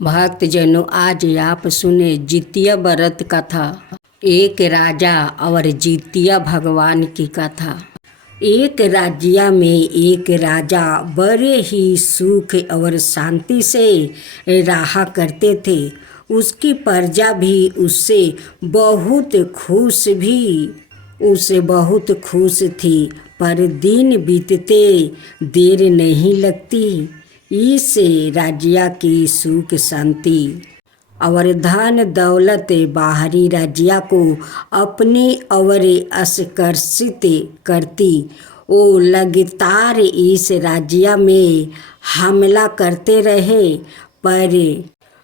भक्तजनों, आज आप सुने जितिया व्रत कथा। एक राजा और जितिया भगवान की कथा। एक राज्य में एक राजा बड़े ही सुख और शांति से रहा करते थे। उसकी प्रजा भी उससे बहुत खुश थी। पर दिन बीतते देर नहीं लगती। इस राज्य की सुख शांति और धन दौलत बाहरी राज्य को अपनी ओर आकर्षित करती। वो लगातार इस राज्य में हमला करते रहे पर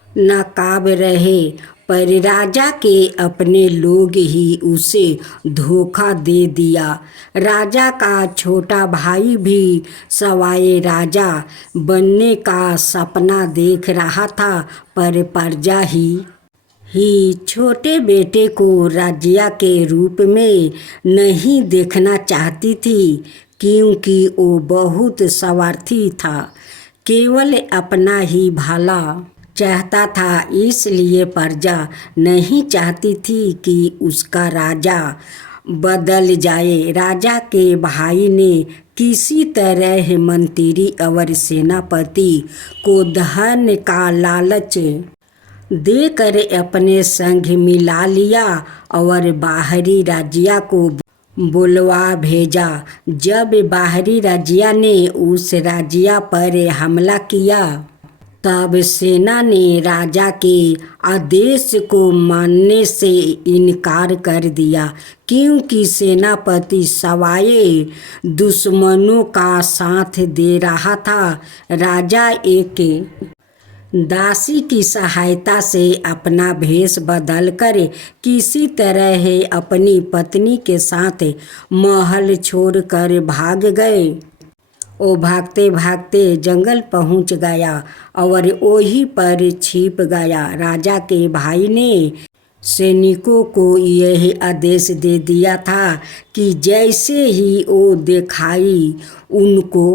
नाकाम रहे। पर राजा के अपने लोग ही उसे धोखा दे दिया। राजा का छोटा भाई भी सवाई राजा बनने का सपना देख रहा था, पर प्रजा ही छोटे बेटे को राजा के रूप में नहीं देखना चाहती थी, क्योंकि वो बहुत स्वार्थी था, केवल अपना ही भला चाहता था। इसलिए प्रजा नहीं चाहती थी कि उसका राजा बदल जाए। राजा के भाई ने किसी तरह मंत्री और सेनापति को धन का लालच देकर अपने संग मिला लिया और बाहरी राज्य को बुलवा भेजा। जब बाहरी राज्य ने उस राज्य पर हमला किया, तब सेना ने राजा के आदेश को मानने से इनकार कर दिया, क्योंकि सेनापति सवाए दुश्मनों का साथ दे रहा था। राजा एक दासी की सहायता से अपना भेष बदलकर किसी तरह अपनी पत्नी के साथ महल छोड़कर भाग गए। वो भागते भागते जंगल पहुंच गया और वहीं पर छिप गया। राजा के भाई ने सैनिकों को यह आदेश दे दिया था कि जैसे ही वो दिखाई उनको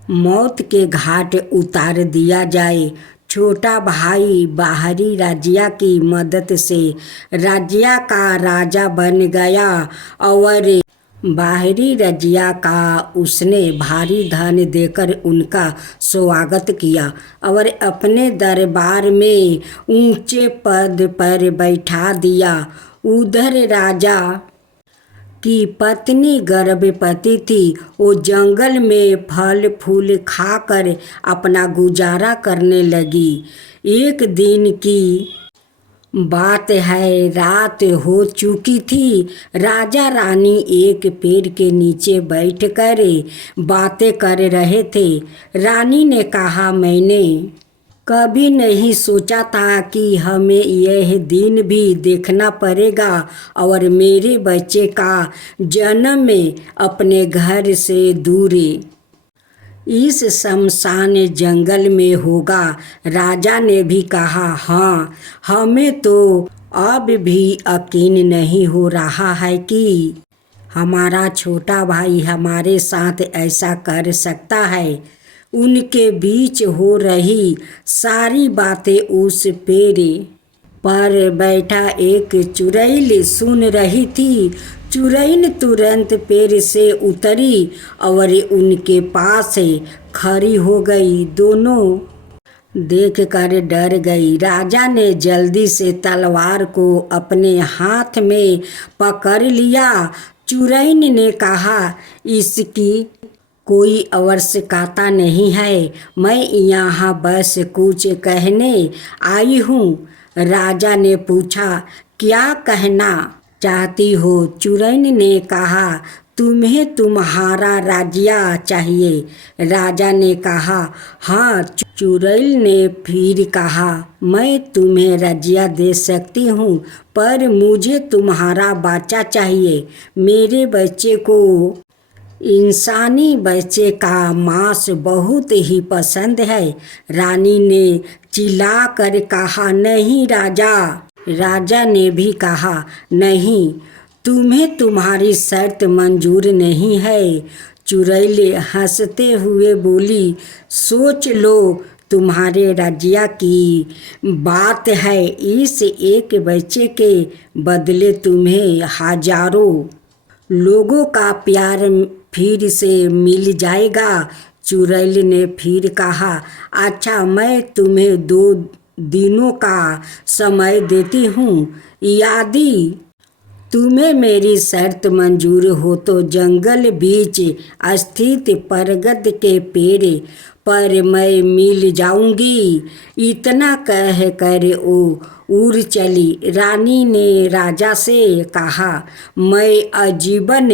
मौत के घाट उतार दिया जाए। छोटा भाई बाहरी राज्य की मदद से राज्य का राजा बन गया और बाहरी राज्य का उसने भारी धन देकर उनका स्वागत किया और अपने दरबार में ऊंचे पद पर बैठा दिया। उधर राजा की पत्नी गर्भवती थी। वो जंगल में फल फूल खाकर अपना गुजारा करने लगी। एक दिन की बात है, रात हो चुकी थी। राजा रानी एक पेड़ के नीचे बैठकर बातें कर रहे थे। रानी ने कहा, मैंने कभी नहीं सोचा था कि हमें यह दिन भी देखना पड़ेगा और मेरे बच्चे का जन्म अपने घर से दूर इस शमशान जंगल में होगा। राजा ने भी कहा, हाँ, हमें तो अब भी यकीन नहीं हो रहा है कि हमारा छोटा भाई हमारे साथ ऐसा कर सकता है। उनके बीच हो रही सारी बातें उस पेड़ पर बैठा एक चुड़ैल सुन रही थी। चुड़ैल तुरंत पेड़ से उतरी और उनके पास खड़ी हो गई। दोनों देखकर डर गई। राजा ने जल्दी से तलवार को अपने हाथ में पकड़ लिया। चुड़ैल ने कहा, इसकी कोई आवश्यकता नहीं है, मैं यहाँ बस कुछ कहने आई हूँ। राजा ने पूछा, क्या कहना चाहती हो? चुड़ैल ने कहा, तुम्हें तुम्हारा राज्य चाहिए। राजा ने कहा, हाँ। चुड़ैल ने फिर कहा, मैं तुम्हें राज्य दे सकती हूँ, पर मुझे तुम्हारा बच्चा चाहिए। मेरे बच्चे को इंसानी बच्चे का मांस बहुत ही पसंद है। रानी ने चिल्लाकर कहा, नहीं राजा। राजा ने भी कहा, नहीं, तुम्हें तुम्हारी शर्त मंजूर नहीं है। चुड़ैल हंसते हुए बोली, सोच लो, तुम्हारे राज्य की बात है। इस एक बच्चे के बदले तुम्हें हजारों लोगों का प्यार फिर से मिल जाएगा। चुड़ैल ने फिर कहा, अच्छा, मैं तुम्हें 2 दिनों का समय देती हूँ। यदि तुम्हें मेरी शर्त मंजूर हो तो जंगल बीच स्थित बरगद के पेड़ पर मैं मिल जाऊंगी। इतना कह कर वो उड़ चली। रानी ने राजा से कहा, मैं आजीवन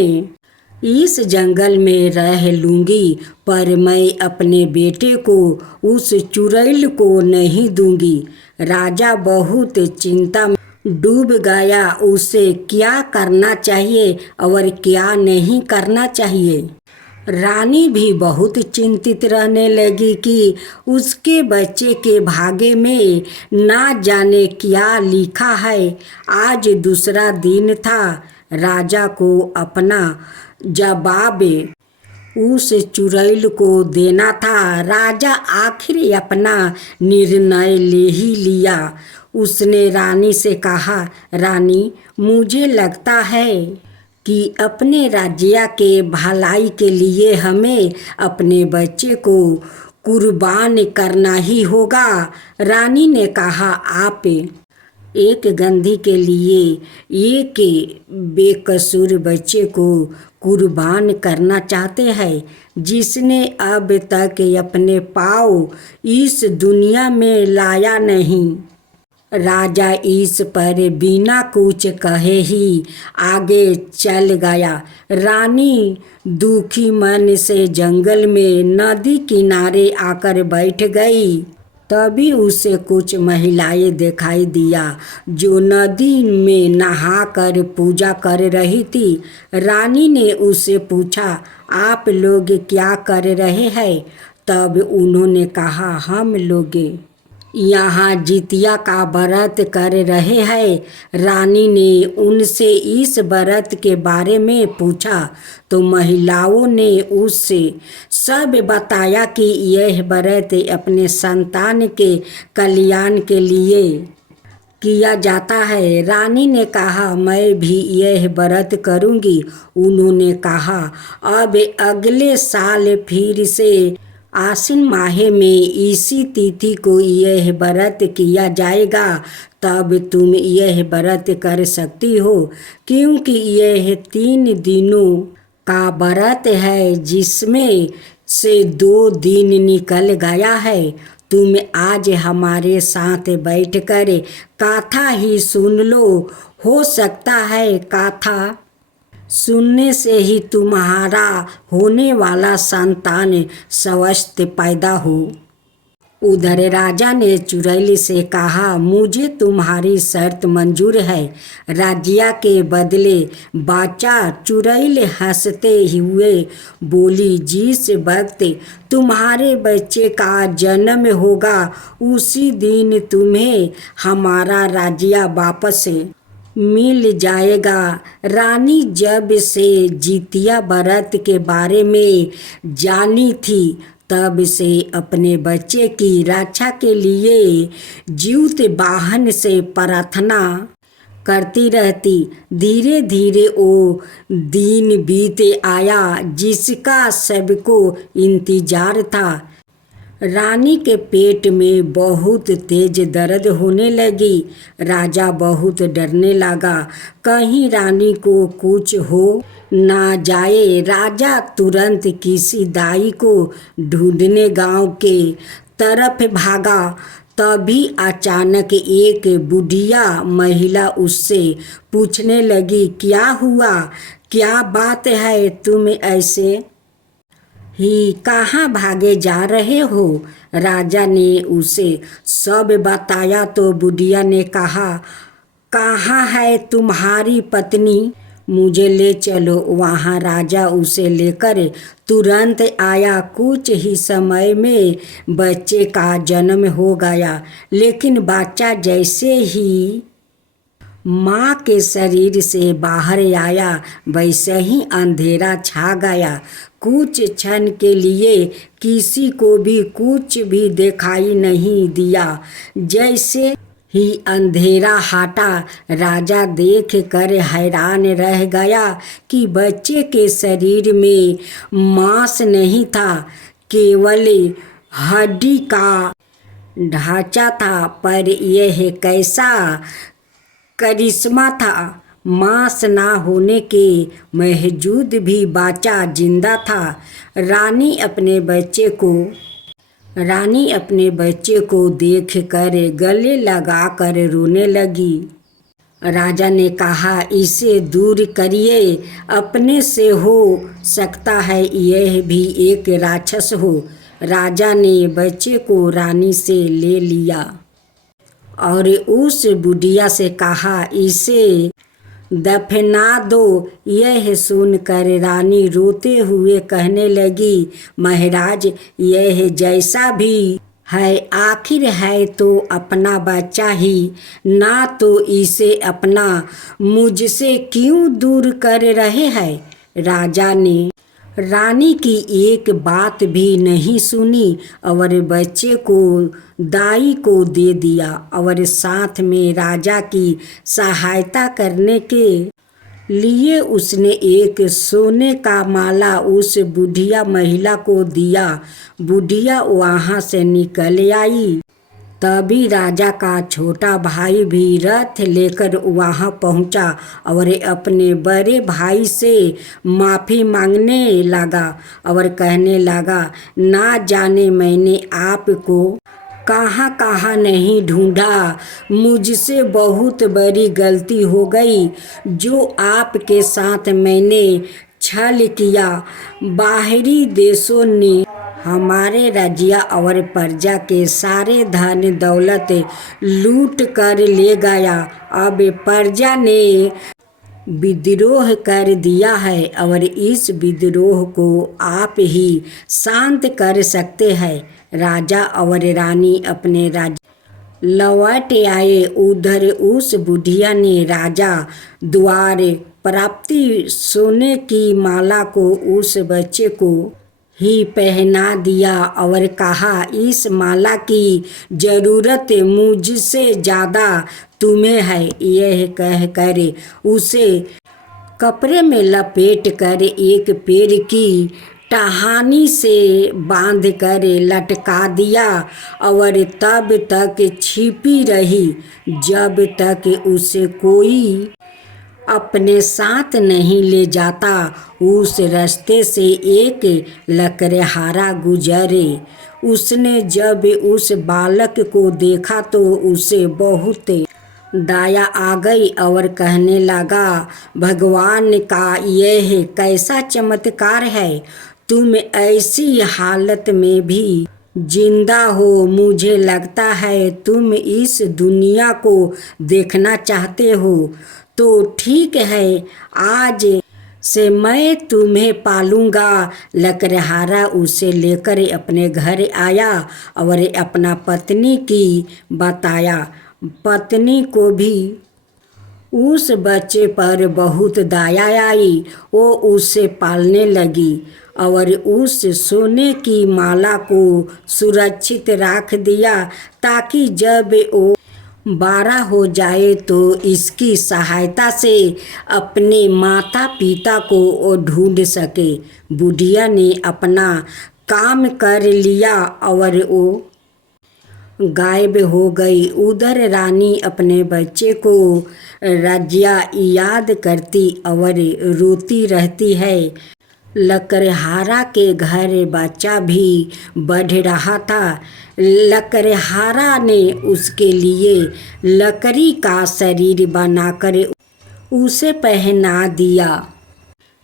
इस जंगल में रह लूंगी, पर मैं अपने बेटे को उस चुड़ैल को नहीं दूंगी। राजा बहुत चिंता में डूब गया। उसे क्या करना चाहिए और क्या नहीं करना चाहिए। रानी भी बहुत चिंतित रहने लगी कि उसके बच्चे के भाग्य में ना जाने क्या लिखा है। आज दूसरा दिन था। राजा को अपना जवाब उस चुड़ैल को देना था। राजा आखिर अपना निर्णय ले ही लिया। उसने रानी से कहा, रानी, मुझे लगता है कि अपने राज्य के भलाई के लिए हमें अपने बच्चे को कुर्बान करना ही होगा। रानी ने कहा, आप एक गंधी के लिए एक बेकसूर बच्चे को कुर्बान करना चाहते हैं, जिसने अब तक अपने पाँव इस दुनिया में लाया नहीं। राजा इस पर बिना कुछ कहे ही आगे चल गया। रानी दुखी मन से जंगल में नदी किनारे आकर बैठ गई। तभी उसे कुछ महिलाएं दिखाई दिया जो नदी में नहाकर पूजा कर रही थी। रानी ने उससे पूछा, आप लोग क्या कर रहे हैं? तब उन्होंने कहा, हम लोग यहाँ जितिया का व्रत कर रहे हैं। रानी ने उनसे इस व्रत के बारे में पूछा तो महिलाओं ने उससे सब बताया कि यह व्रत अपने संतान के कल्याण के लिए किया जाता है। रानी ने कहा, मैं भी यह व्रत करूँगी। उन्होंने कहा, अब अगले साल फिर से आश्विन माह में इसी तिथि को यह व्रत किया जाएगा। तब तुम यह व्रत कर सकती हो, क्योंकि यह 3 दिनों का व्रत है, जिसमें से 2 दिन निकल गया है। तुम आज हमारे साथ बैठकर कथा ही सुन लो। हो सकता है कथा सुनने से ही तुम्हारा होने वाला संतान स्वस्थ पैदा हो। उधर राजा ने चुड़ैल से कहा, मुझे तुम्हारी शर्त मंजूर है। राज्य के बदले बच्चा। चुड़ैल हंसते हुए बोली, जिस वक्त तुम्हारे बच्चे का जन्म होगा उसी दिन तुम्हें हमारा राज्य वापस मिल जाएगा। रानी जब से जितिया व्रत के बारे में जानी थी, तब से अपने बच्चे की रक्षा के लिए जीवित वाहन से प्रार्थना करती रहती। धीरे धीरे वो दिन बीते आया जिसका सबको इंतजार था। रानी के पेट में बहुत तेज दर्द होने लगी। राजा बहुत डरने लगा, कहीं रानी को कुछ हो ना जाए। राजा तुरंत किसी दाई को ढूंढने गांव के तरफ भागा। तभी अचानक एक बुढ़िया महिला उससे पूछने लगी, क्या हुआ? क्या बात है? तुम ऐसे ही कहाँ भागे जा रहे हो? राजा ने उसे सब बताया तो बुढ़िया ने कहा, कहाँ है तुम्हारी पत्नी? मुझे ले चलो वहाँ। राजा उसे लेकर तुरंत आया। कुछ ही समय में बच्चे का जन्म हो गया, लेकिन बच्चा जैसे ही माँ के शरीर से बाहर आया, वैसे ही अंधेरा छा गया। कुछ क्षण के लिए किसी को भी कुछ भी दिखाई नहीं दिया। जैसे ही अंधेरा हटा, राजा देख कर हैरान रह गया कि बच्चे के शरीर में मांस नहीं था, केवल हड्डी का ढांचा था। पर यह कैसा करिश्मा था! मांस ना होने के बावजूद भी बच्चा जिंदा था। रानी अपने बच्चे को देख कर गले लगा कर रोने लगी। राजा ने कहा, इसे दूर करिए, अपने से हो सकता है यह भी एक राक्षस हो। राजा ने बच्चे को रानी से ले लिया और उस बुढ़िया से कहा, इसे दफना दो। यह सुनकर रानी रोते हुए कहने लगी, महाराज, यह जैसा भी है आखिर है तो अपना बच्चा ही, ना तो इसे अपना मुझसे क्यों दूर कर रहे हैं। राजा ने रानी की एक बात भी नहीं सुनी और बच्चे को दाई को दे दिया और साथ में राजा की सहायता करने के लिए उसने एक सोने का माला उस बुढ़िया महिला को दिया। बुढ़िया वहाँ से निकल आई। तभी राजा का छोटा भाई भी रथ लेकर वहाँ पहुँचा और अपने बड़े भाई से माफ़ी मांगने लगा और कहने लगा, ना जाने मैंने आपको कहाँ कहाँ नहीं ढूंढा। मुझसे बहुत बड़ी गलती हो गई। जो आपके साथ मैंने छल किया, बाहरी देशों ने हमारे राज्य और प्रजा के सारे धन दौलत लूट कर ले गया। अब प्रजा ने विद्रोह कर दिया है और इस विद्रोह को आप ही शांत कर सकते हैं। राजा और रानी अपने राज्य लौट आए। उधर उस बुढ़िया ने राजा द्वारा प्राप्ति सोने की माला को उस बच्चे को ही पहना दिया और कहा, इस माला की जरूरत मुझसे ज़्यादा तुम्हें है। यह कहकर उसे कपड़े में लपेट कर एक पेड़ की टहनी से बांध कर लटका दिया और तब तक छिपी रही जब तक उसे कोई अपने साथ नहीं ले जाता। उस रास्ते से एक लकड़हारा गुजरे। उसने जब उस बालक को देखा तो उसे बहुत दया आ गई और कहने लगा, भगवान का यह कैसा चमत्कार है! तुम ऐसी हालत में भी जिंदा हो। मुझे लगता है तुम इस दुनिया को देखना चाहते हो। तो ठीक है, आज से मैं तुम्हें पालूंगा। लकड़हारा उसे लेकर अपने घर आया और अपना पत्नी की बताया। पत्नी को भी उस बच्चे पर बहुत दया आई। वो उसे पालने लगी और उस सोने की माला को सुरक्षित रख दिया ताकि जब वो बड़ा हो जाए तो इसकी सहायता से अपने माता पिता को वो ढूंढ सके। बुढ़िया ने अपना काम कर लिया और वो गायब हो गई। उधर रानी अपने बच्चे को राज्य याद करती और रोती रहती है। लकड़हारा के घर बच्चा भी बढ़ रहा था। लकड़हारा ने उसके लिए लकड़ी का शरीर बनाकर उसे पहना दिया।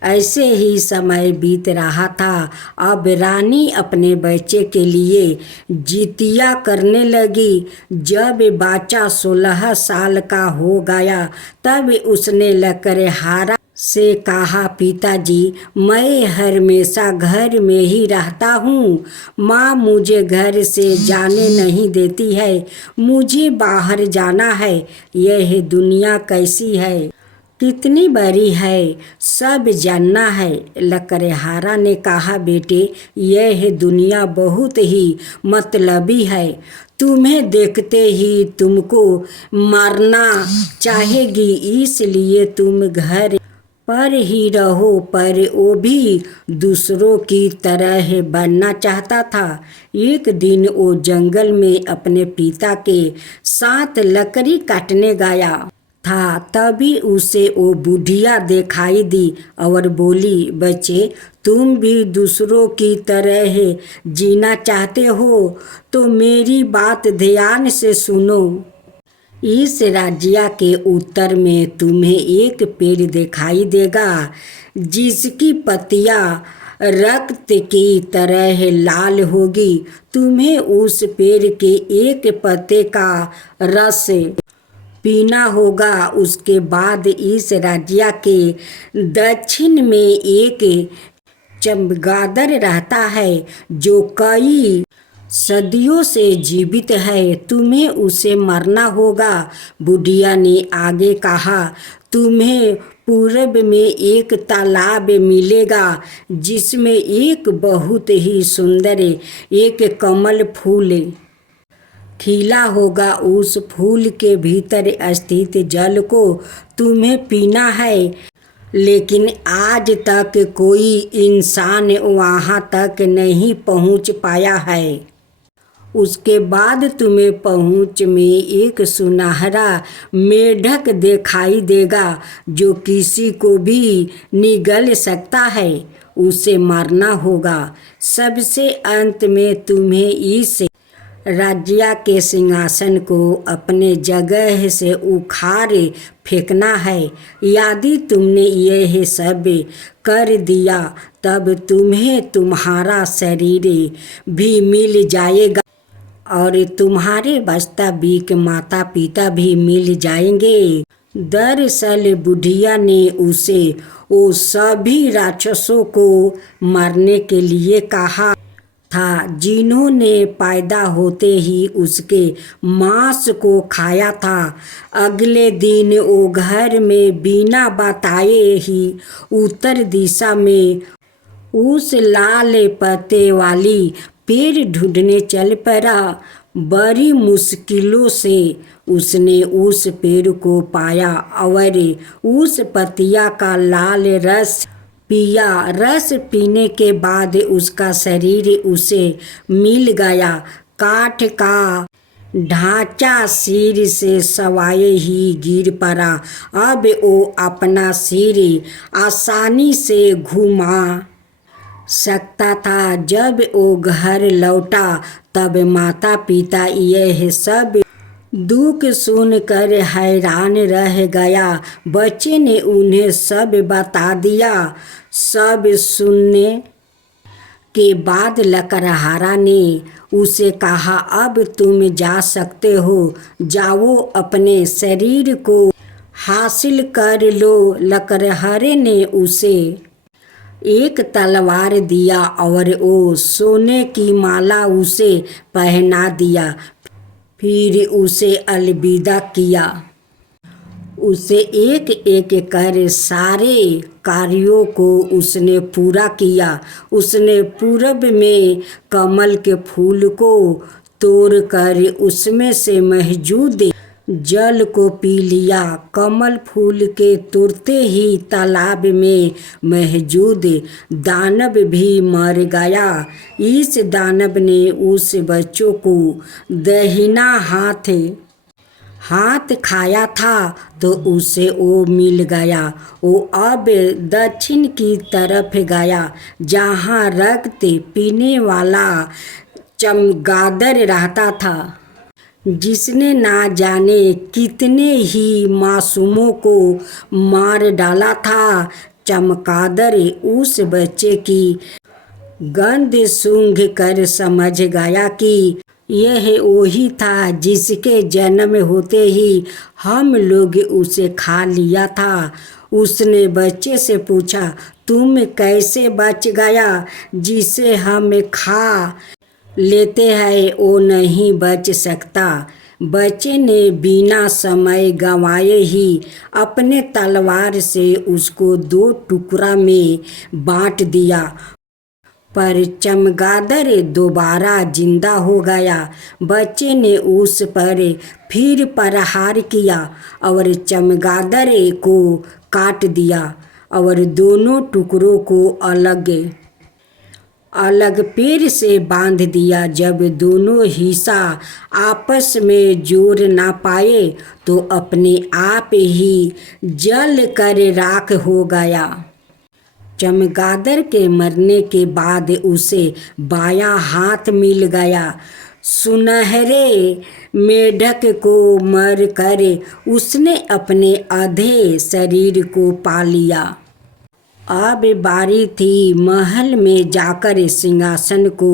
ऐसे ही समय बीत रहा था। अब रानी अपने बच्चे के लिए जितिया करने लगी। जब बच्चा 16 साल का हो गया तब उसने लकड़हारा से कहा, पिताजी मैं हमेशा घर में ही रहता हूँ। माँ मुझे घर से जाने नहीं देती है, मुझे बाहर जाना है। यह दुनिया कैसी है, कितनी बड़ी है, सब जानना है। लकड़हारा ने कहा, बेटे यह दुनिया बहुत ही मतलबी है, तुम्हें देखते ही तुमको मारना चाहेगी, इसलिए तुम घर पर ही रहो। पर वो भी दूसरों की तरह बनना चाहता था। एक दिन वो जंगल में अपने पिता के साथ लकड़ी काटने गया था। तभी उसे वो बुढ़िया दिखाई दी और बोली, बच्चे तुम भी दूसरों की तरह जीना चाहते हो तो मेरी बात ध्यान से सुनो। इस राज्य के उत्तर में तुम्हें एक पेड़ दिखाई देगा जिसकी पत्तियां रक्त की तरह लाल होगी। तुम्हें उस पेड़ के एक पत्ते का रस पीना होगा। उसके बाद इस राज्य के दक्षिण में एक चमगादड़ रहता है जो कई सदियों से जीवित है, तुम्हें उसे मरना होगा। बुढ़िया ने आगे कहा, तुम्हें पूरब में एक तालाब मिलेगा जिसमें एक बहुत ही सुंदर एक कमल फूल खिला होगा। उस फूल के भीतर स्थित जल को तुम्हें पीना है, लेकिन आज तक कोई इंसान वहाँ तक नहीं पहुँच पाया है। उसके बाद तुम्हें पहुँच में एक सुनहरा मेढक दिखाई देगा जो किसी को भी निगल सकता है, उसे मारना होगा। सबसे अंत में तुम्हें इस राज्य के सिंहासन को अपने जगह से उखाड़ फेंकना है। यदि तुमने यह सब कर दिया तब तुम्हें तुम्हारा शरीर भी मिल जाएगा और तुम्हारे वास्तविक माता पिता भी मिल जाएंगे। दरअसल बुढ़िया ने उसे वो सभी राक्षसों को मारने के लिए कहा था जिन्होंने पैदा होते ही उसके मांस को खाया था। अगले दिन वो घर में बिना बताए ही उत्तर दिशा में उस लाल पत्ते वाली पेड़ ढूंढने चल पड़ा। बड़ी मुश्किलों से उसने उस पेड़ को पाया और उस पत्तिया का लाल रस पिया। रस पीने के बाद उसका शरीर उसे मिल गया। काठ का ढांचा सिर से सवाए ही गिर पड़ा। अब वो अपना सिर आसानी से घुमा सकता था। जब वो घर लौटा तब माता पिता यह सब दुख सुनकर हैरान रह गया। बच्चे ने उन्हें सब बता दिया। सब सुनने के बाद लकड़हारा ने उसे कहा, अब तुम जा सकते हो, जाओ अपने शरीर को हासिल कर लो। लकड़हारे ने उसे एक तलवार दिया और वो सोने की माला उसे पहना दिया, फिर उसे अलविदा किया। उसे एक एक कर सारे कार्यों को उसने पूरा किया। उसने पूरब में कमल के फूल को तोड़कर उसमें से मौजूद जल को पी लिया। कमल फूल के तुरते ही तालाब में मौजूद दानव भी मर गया। इस दानव ने उस बच्चों को दाहिना हाथ खाया था तो उसे वो मिल गया। वो अब दक्षिण की तरफ गया जहाँ रक्त पीने वाला चमगादड़ रहता था, जिसने ना जाने कितने ही मासूमों को मार डाला था। चमगादड़ उस बच्चे की गंध सूंघ कर समझ गया कि यह वही था जिसके जन्म होते ही हम लोग उसे खा लिया था। उसने बच्चे से पूछा, तुम कैसे बच गया? जिसे हम खा लेते हैं वो नहीं बच सकता। बच्चे ने बिना समय गंवाए ही अपने तलवार से उसको 2 टुकड़ा में बांट दिया, पर चमगादड़ दोबारा जिंदा हो गया। बच्चे ने उस पर फिर प्रहार किया और चमगादड़ को काट दिया और दोनों टुकड़ों को अलग अलग पेड़ से बांध दिया। जब दोनों हिस्सा आपस में जोड़ ना पाए तो अपने आप ही जल कर राख हो गया। चमगादड़ के मरने के बाद उसे बायां हाथ मिल गया। सुनहरे मेढक को मर कर उसने अपने आधे शरीर को पा लिया। अब बारी थी महल में जाकर सिंहासन को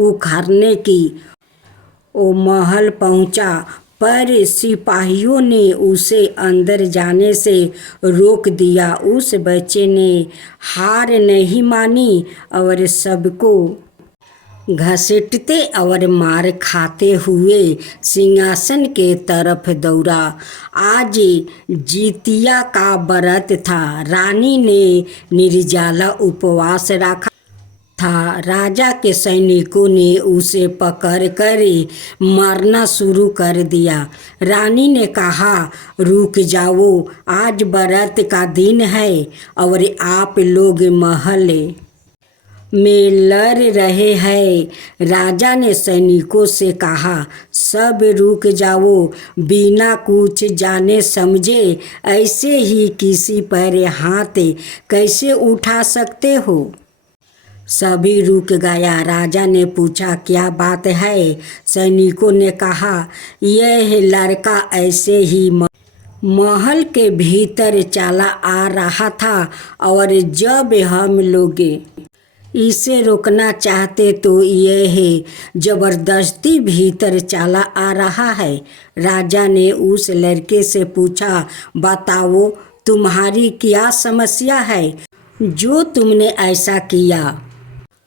उखाड़ने की। वो महल पहुंचा, पर सिपाहियों ने उसे अंदर जाने से रोक दिया। उस बच्चे ने हार नहीं मानी और सबको घसीटते और मार खाते हुए सिंहासन के तरफ दौड़ा। आज जितिया का व्रत था। रानी ने निर्जला उपवास रखा था। राजा के सैनिकों ने उसे पकड़कर मारना शुरू कर दिया। रानी ने कहा, रुक जाओ, आज व्रत का दिन है और आप लोग महल में लड़ रहे हैं। राजा ने सैनिकों से कहा, सब रुक जाओ, बिना कुछ जाने समझे ऐसे ही किसी पर हाथ कैसे उठा सकते हो? सभी रुक गया। राजा ने पूछा, क्या बात है? सैनिकों ने कहा, यह लड़का ऐसे ही महल के भीतर चला आ रहा था और जब हम लोग इसे रोकना चाहते तो यह जबरदस्ती भीतर चला आ रहा है। राजा ने उस लड़के से पूछा, बताओ तुम्हारी क्या समस्या है जो तुमने ऐसा किया?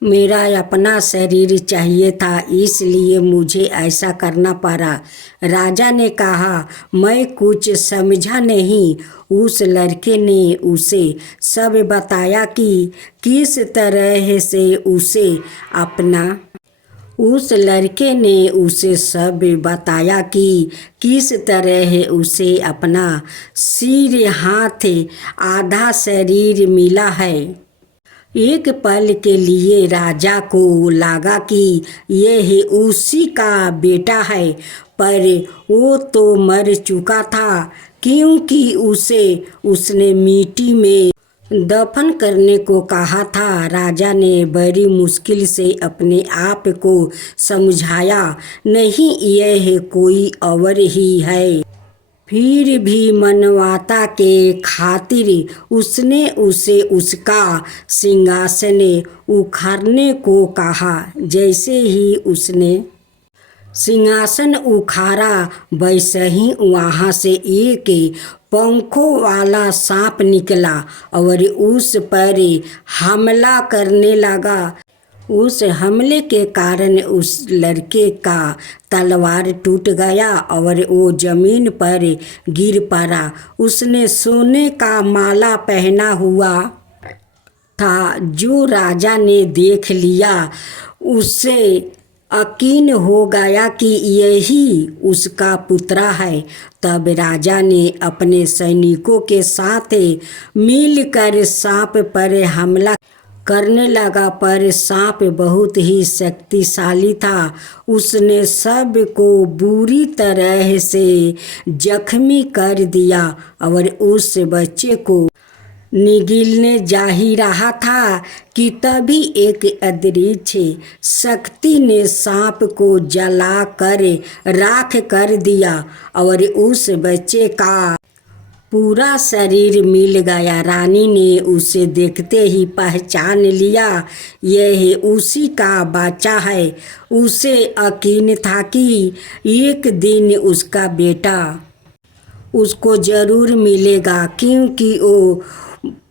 मेरा अपना शरीर चाहिए था, इसलिए मुझे ऐसा करना पड़ा। राजा ने कहा, मैं कुछ समझा नहीं। उस लड़के ने उसे सब बताया कि किस तरह से उसे अपना उस लड़के ने उसे सब बताया कि किस तरह उसे अपना सिर, हाथ, आधा शरीर मिला है। एक पल के लिए राजा को लगा कि यह उसी का बेटा है, पर वो तो मर चुका था, क्योंकि उसने मिट्टी में दफन करने को कहा था। राजा ने बड़ी मुश्किल से अपने आप को समझाया, नहीं, यह कोई और ही है। फिर भी मानवता के खातिर उसने उसे उसका सिंहासन उखाड़ने को कहा। जैसे ही उसने सिंहासन उखाड़ा, वैसे ही वहाँ से एक पंखों वाला सांप निकला और उस पर हमला करने लगा। उस हमले के कारण उस लड़के का तलवार टूट गया और वो जमीन पर गिर पड़ा। उसने सोने का माला पहना हुआ था जो राजा ने देख लिया। उससे यकीन हो गया कि यही उसका पुत्र है। तब राजा ने अपने सैनिकों के साथ मिलकर सांप पर हमला करने लगा, पर सांप बहुत ही शक्तिशाली था। उसने सब को बुरी तरह से जख्मी कर दिया और उस बच्चे को निगलने जा ही रहा था कि तभी एक अदृश्य शक्ति ने सांप को जला कर राख कर दिया और उस बच्चे का पूरा शरीर मिल गया। रानी ने उसे देखते ही पहचान लिया, यह उसी का बच्चा है। उसे यकीन था कि एक दिन उसका बेटा उसको ज़रूर मिलेगा, क्योंकि वो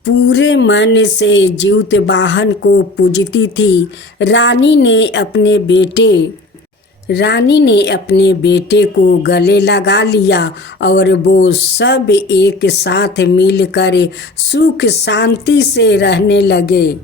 पूरे मन से जीवित वाहन को पूजती थी। रानी ने अपने बेटे को गले लगा लिया और वो सब एक साथ मिलकर सुख शांति से रहने लगे।